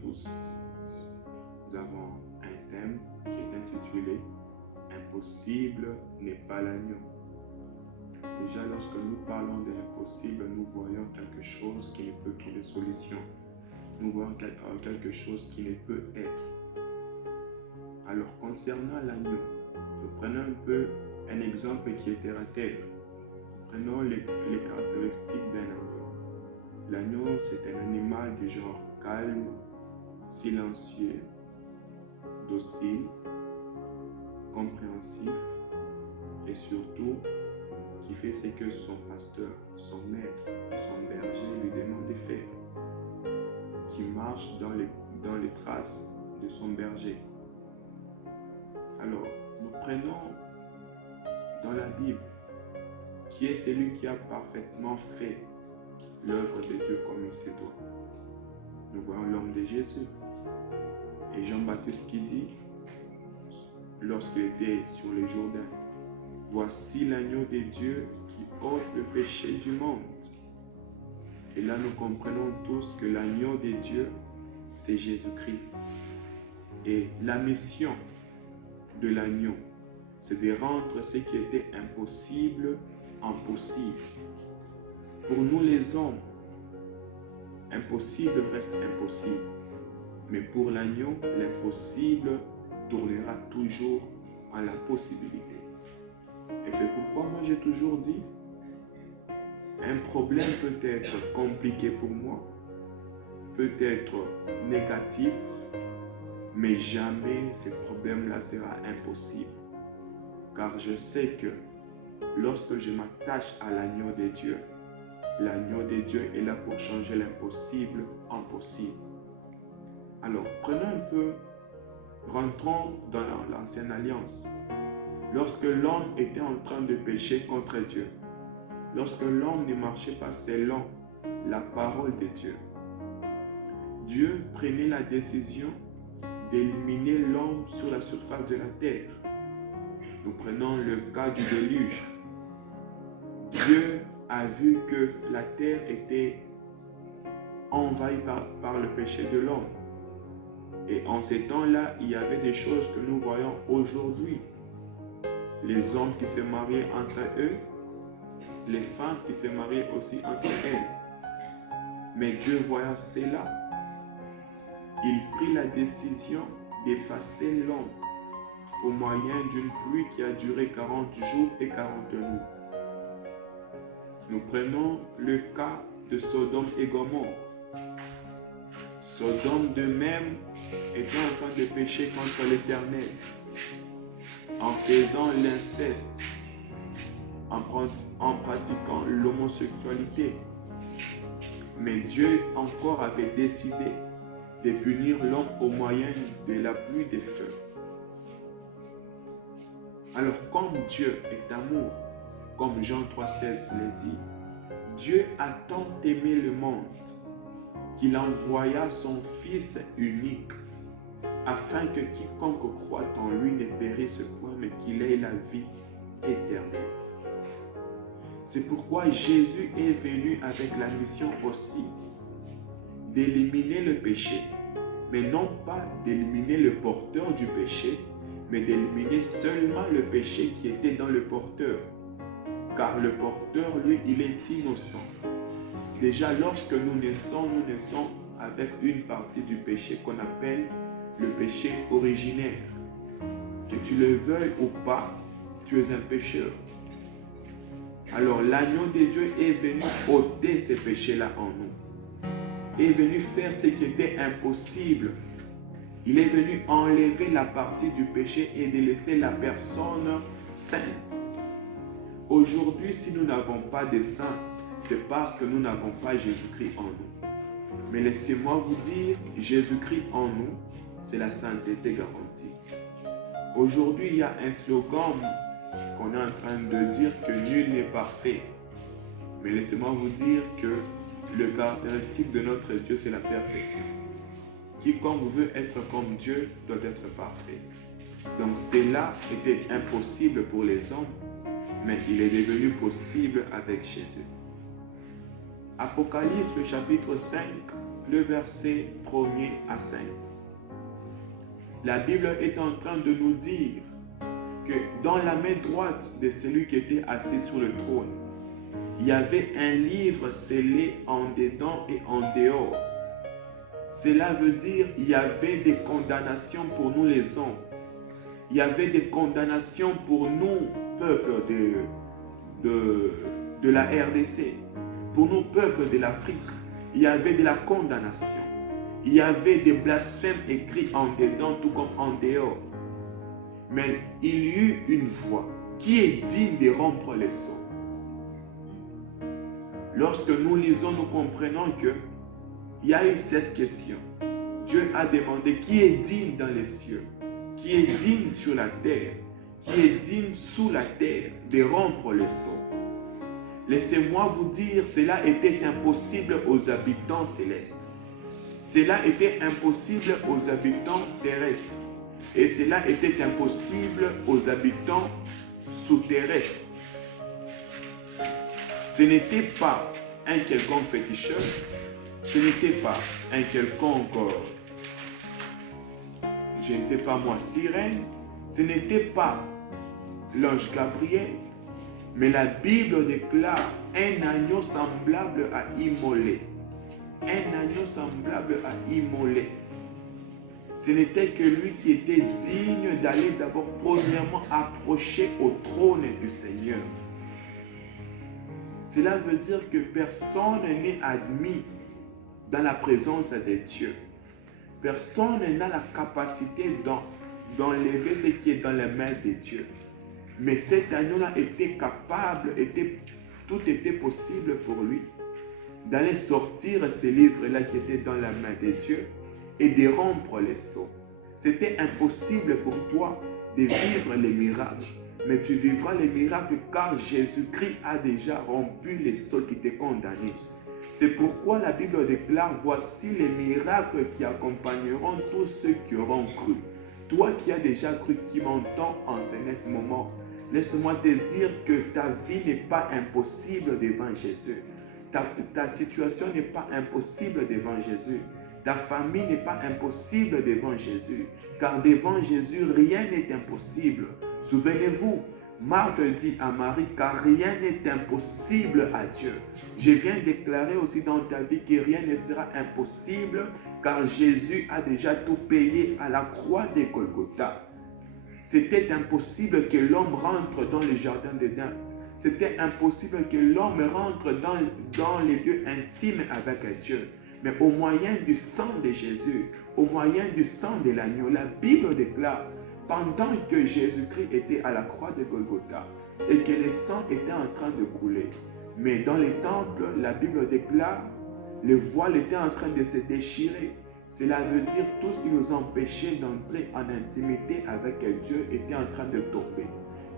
tous. Nous avons un thème qui est intitulé « Impossible n'est pas l'agneau ». Déjà, lorsque nous parlons de l'impossible, nous voyons quelque chose qui ne peut trouver solution. Nous voyons quelque chose qui ne peut être. Alors, concernant l'agneau, nous prenons un peu un exemple qui est terre à terre. Prenons les caractéristiques d'un agneau. L'agneau, c'est un animal du genre calme, silencieux, docile, compréhensif et surtout qui fait ce que son pasteur, son maître, son berger lui demande de faire, qui marche dans les traces de son berger. Alors, nous prenons dans la Bible qui est celui qui a parfaitement fait l'œuvre de Dieu comme il se doit. Nous voyons l'homme de Jésus. Et Jean-Baptiste qui dit, lorsqu'il était sur le Jourdain, « Voici l'agneau de Dieu qui ôte le péché du monde. » Et là, nous comprenons tous que l'agneau de Dieu, c'est Jésus-Christ. Et la mission de l'agneau, c'est de rendre ce qui était impossible en possible. Pour nous les hommes, impossible reste impossible. Mais pour l'agneau, l'impossible tournera toujours à la possibilité. Et c'est pourquoi moi j'ai toujours dit, un problème peut être compliqué pour moi, peut être négatif, mais jamais ce problème-là sera impossible. Car je sais que lorsque je m'attache à l'agneau de Dieu est là pour changer l'impossible en possible. Alors, prenons un peu, rentrons dans l'ancienne alliance. Lorsque l'homme était en train de pécher contre Dieu, lorsque l'homme ne marchait pas selon la parole de Dieu, Dieu prenait la décision d'éliminer l'homme sur la surface de la terre. Nous prenons le cas du déluge. Dieu a vu que la terre était envahie par le péché de l'homme. Et en ces temps-là, il y avait des choses que nous voyons aujourd'hui. Les hommes qui se mariaient entre eux, les femmes qui se mariaient aussi entre elles. Mais Dieu voyant cela, il prit la décision d'effacer l'homme au moyen d'une pluie qui a duré 40 jours et 40 nuits. Nous prenons le cas de Sodome et Gomorrhe. Sodome de même était en train de pécher contre l'Éternel, en faisant l'inceste, en pratiquant l'homosexualité. Mais Dieu encore avait décidé de punir l'homme au moyen de la pluie de feu. Alors comme Dieu est amour, comme Jean 3,16 le dit, Dieu a tant aimé le monde qu'il envoya son Fils unique afin que quiconque croit en lui ne périsse point, mais qu'il ait la vie éternelle. C'est pourquoi Jésus est venu avec la mission aussi d'éliminer le péché, mais non pas d'éliminer le porteur du péché, mais d'éliminer seulement le péché qui était dans le porteur. Car le porteur, lui, il est innocent. Déjà, lorsque nous naissons avec une partie du péché qu'on appelle le péché originaire. Que tu le veuilles ou pas, tu es un pécheur. Alors, l'agneau de Dieu est venu ôter ces péchés-là en nous. Est venu faire ce qui était impossible. Il est venu enlever la partie du péché et de laisser la personne sainte. Aujourd'hui, si nous n'avons pas de saint, c'est parce que nous n'avons pas Jésus-Christ en nous. Mais laissez-moi vous dire, Jésus-Christ en nous, c'est la sainteté garantie. Aujourd'hui, il y a un slogan qu'on est en train de dire que nul n'est parfait. Mais laissez-moi vous dire que le caractéristique de notre Dieu, c'est la perfection. Quiconque veut être comme Dieu doit être parfait. Donc cela était impossible pour les hommes, mais il est devenu possible avec Jésus. Apocalypse, le chapitre 5, le verset 1er à 5. La Bible est en train de nous dire que dans la main droite de celui qui était assis sur le trône, il y avait un livre scellé en dedans et en dehors. Cela veut dire qu'il y avait des condamnations pour nous les hommes. Il y avait des condamnations pour nous, peuple de la RDC, pour nous, peuple de l'Afrique. Il y avait de la condamnation. Il y avait des blasphèmes écrits en dedans tout comme en dehors. Mais il y eut une voix qui est digne de rompre les sceaux. Lorsque nous lisons, nous comprenons que il y a eu cette question. Dieu a demandé qui est digne dans les cieux, qui est digne sur la terre, qui est digne sous la terre de rompre les sceaux. Laissez-moi vous dire, cela était impossible aux habitants célestes. Cela était impossible aux habitants terrestres. Et cela était impossible aux habitants sous-terrestres. Ce n'était pas un quelconque féticheur, ce n'était pas un quelconque, je ne sais pas moi, sirène, ce n'était pas l'ange Gabriel, mais la Bible déclare un agneau semblable à immoler. Un agneau semblable à immoler. Ce n'était que lui qui était digne d'aller d'abord premièrement approcher au trône du Seigneur. Cela veut dire que personne n'est admis dans la présence de Dieu. Personne n'a la capacité d'enlever ce qui est dans les mains de Dieu. Mais cet agneau-là était capable, tout était possible pour lui d'aller sortir ces livres-là qui étaient dans la main de Dieu et de rompre les sceaux. C'était impossible pour toi de vivre les miracles, mais tu vivras les miracles car Jésus-Christ a déjà rompu les sceaux qui te condamnaient. C'est pourquoi la Bible déclare, voici les miracles qui accompagneront tous ceux qui auront cru. Toi qui as déjà cru, qui m'entends en ce moment, laisse-moi te dire que ta vie n'est pas impossible devant Jésus. Ta situation n'est pas impossible devant Jésus. Ta famille n'est pas impossible devant Jésus. Car devant Jésus, rien n'est impossible. Souvenez-vous, Marc dit à Marie, car rien n'est impossible à Dieu. Je viens déclarer aussi dans ta vie que rien ne sera impossible, car Jésus a déjà tout payé à la croix de Golgotha. C'était impossible que l'homme rentre dans le jardin d'Éden. C'était impossible que l'homme rentre dans les lieux intimes avec Dieu. Mais au moyen du sang de Jésus, au moyen du sang de l'agneau, la Bible déclare, pendant que Jésus-Christ était à la croix de Golgotha et que le sang était en train de couler, mais dans les temples, la Bible déclare, le voile était en train de se déchirer. Cela veut dire tout ce qui nous empêchait d'entrer en intimité avec Dieu était en train de tomber.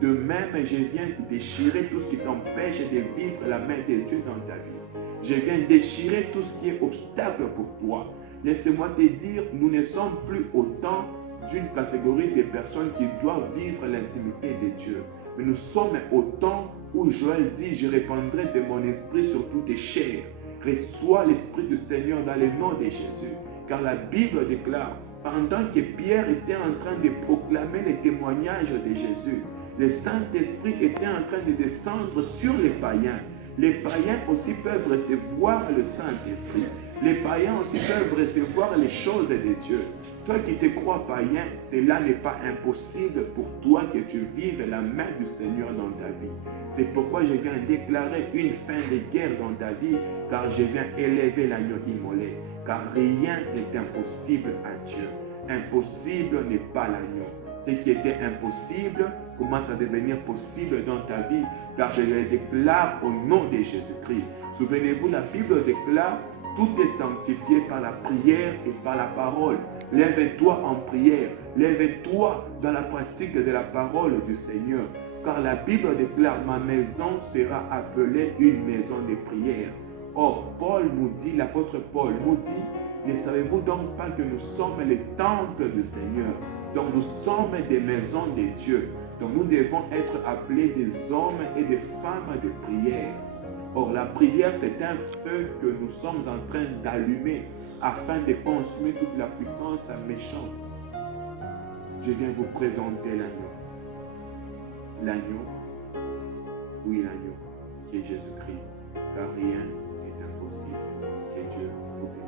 De même, je viens déchirer tout ce qui t'empêche de vivre la main de Dieu dans ta vie. Je viens déchirer tout ce qui est obstacle pour toi. Laisse-moi te dire, nous ne sommes plus au temps d'une catégorie de personnes qui doivent vivre l'intimité de Dieu. Mais nous sommes au temps où Joël dit, je répandrai de mon esprit sur toutes tes chairs. Reçois l'esprit du Seigneur dans le nom de Jésus. Car la Bible déclare, pendant que Pierre était en train de proclamer les témoignages de Jésus, le Saint-Esprit était en train de descendre sur les païens. Les païens aussi peuvent recevoir le Saint-Esprit. Les païens aussi peuvent recevoir les choses de Dieu. Toi qui te crois païen, cela n'est pas impossible pour toi que tu vives la main du Seigneur dans ta vie. C'est pourquoi je viens déclarer une fin de guerre dans ta vie, car je viens élever l'agneau immolé. Car rien n'est impossible à Dieu. Impossible n'est pas l'agneau. Ce qui était impossible commence à devenir possible dans ta vie, car je le déclare au nom de Jésus-Christ. Souvenez-vous, la Bible déclare, tout est sanctifié par la prière et par la parole. Lève-toi en prière, lève-toi dans la pratique de la parole du Seigneur, car la Bible déclare, ma maison sera appelée une maison de prière. Or, Paul nous dit, l'apôtre Paul nous dit, ne savez-vous donc pas que nous sommes les temples du Seigneur? Donc nous sommes des maisons de Dieu. Donc nous devons être appelés des hommes et des femmes de prière. Or la prière, c'est un feu que nous sommes en train d'allumer afin de consumer toute la puissance méchante. Je viens vous présenter l'agneau. L'agneau, oui l'agneau, qui est Jésus-Christ, car rien n'est impossible que Dieu vous